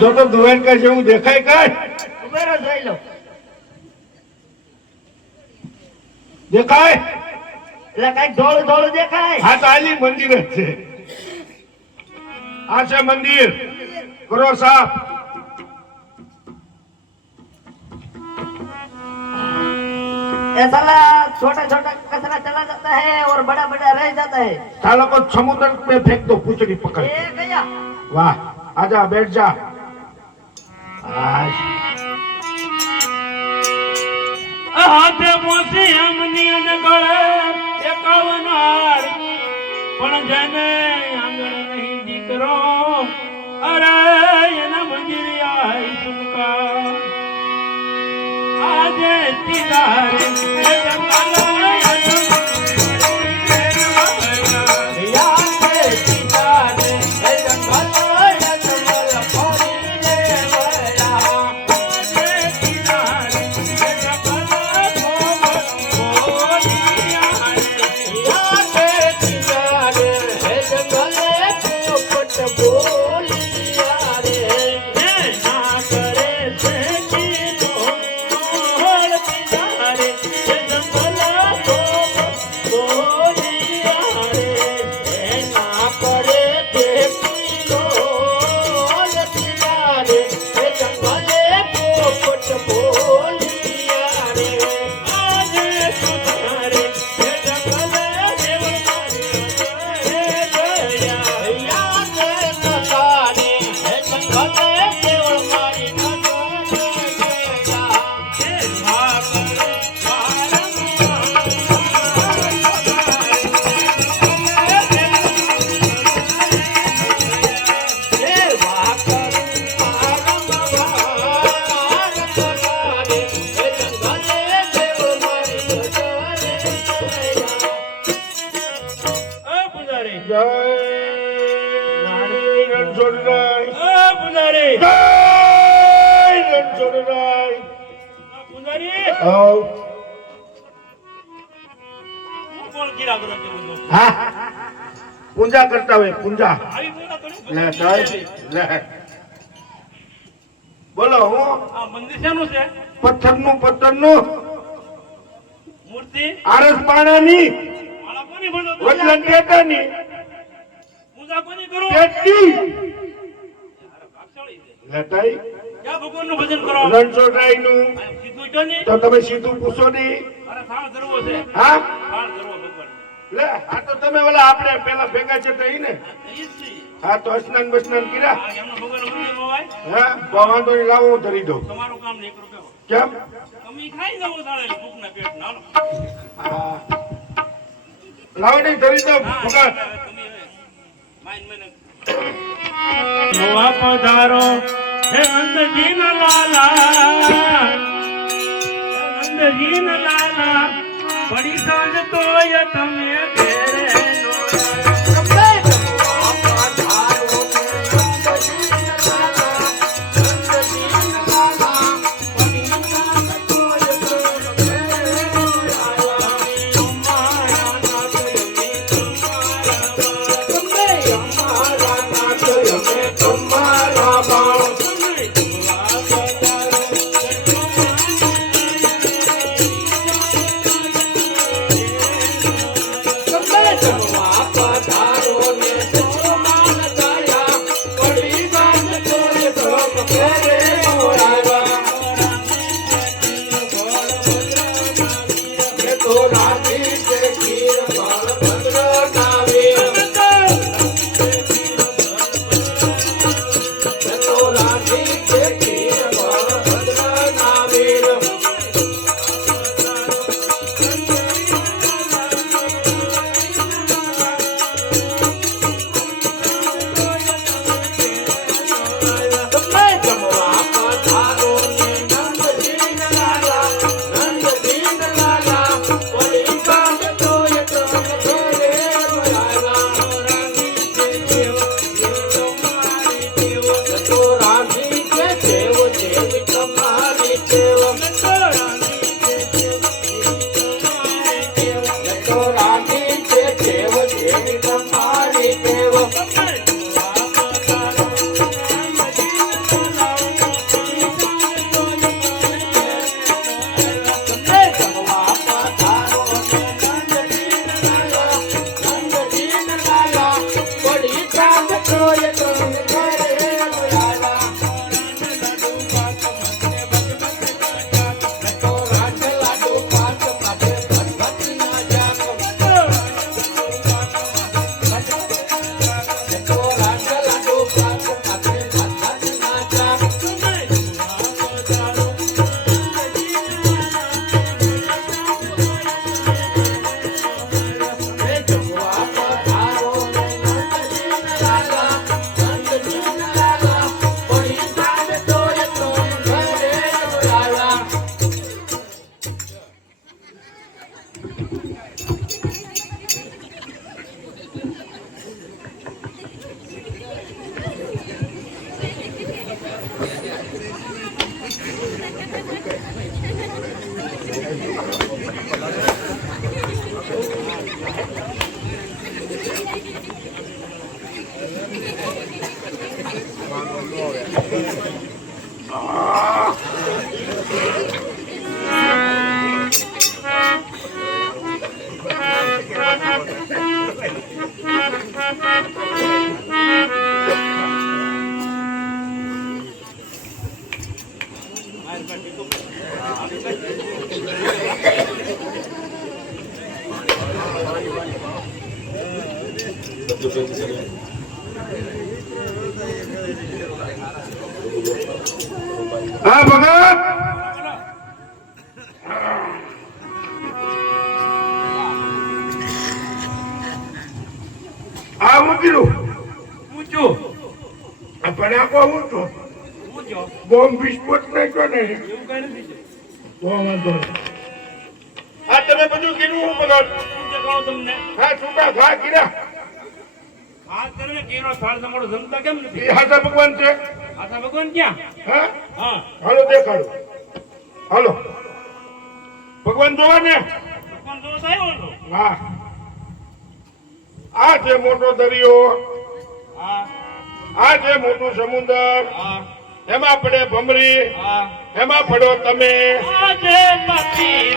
જો તો દ્વારકા જેવું દેખાય કાંઈ ઉભેરો જોઈ લો દેખાય એટલે કઈ ધોળું ધોળું દેખાય હા તો આલી મંદિર જ છે આ છે મંદિર કરો સાફ ये साला छोटा छोटा कचरा चला जाता है और बड़ा बड़ा रह जाता है सालों को समुद्र में फेंक दो पूछड़ी पकड़ ये गया वाह आजा बैठ जा आज હાથે મોસી અમની અને ગળે 51 હાર પણ જેને આંગણ નહીં દીકરો અરે એના મંદિરે આઈ સુમકા આજે તિદારે એ જંગલ પૂજા કરતા હોય પૂજા બોલો હું આ મંદિર શેનું છે પથ્થરનું મૂર્તિ આરસ પાણાની માળા કોની ભણો વચન ટેટાની પૂજા કોની કરો પેટની લેતાઈ ક્યાં ભગવાનનું ભજન કરો રણછોડરાયનું સીધું જો ને તો તમે સીધું પૂછો નહીં અરે થાળ ધરવો છે હા થાળ ધરવો ભગવાન લે આ તો તમે ઓલા આપણે પેલા ભેગા છે તો ઈ ને હા તો સ્નાન બસ્નાન કર્યા એમનો ભગવાન મંદિર મોવાય હા તો વાંધો નહીં લાવો હું ધરી દઉં તમારું કામ નહીં કરો કેવો કેમ તમે ખાઈ જાવ તારે ભૂખના પેટ ના લો હા. લાવો નહીં ધરી દઉં ભગા તમે માઈન મને નવા પધારો હે નંદજી ના લાલા નંદજી ના લાલા બડી સાંજ તોય તમે ઘેરે હા ભગત આ મૂકીલું ઊંચું પણ આ કહું છું ઊંચો બોમ્બ વિસ્ફોટ નાખ્યો ને એવું કઈ નથી તો વાંધો નહીં. આ તમે બધું કીધું હું ભગત ઊંચે કહો તમને હા છૂટા ઘા કીધા હાથ કરીને કેનો થાળ તમારો જમતા કેમ નથી એ હાથા ભગવાન છે આખા ભગવાન ક્યાં હા હા હાલો દેખાડો હાલો ભગવાન જોવા ને ભગવાન જોવા આવ્યો હતો હા આ છે મોટો દરિયો હા આ છે મોટું સમુદ્ર હા એમાં પડે ભમરી હા એમાં પડો તમે આજે નથી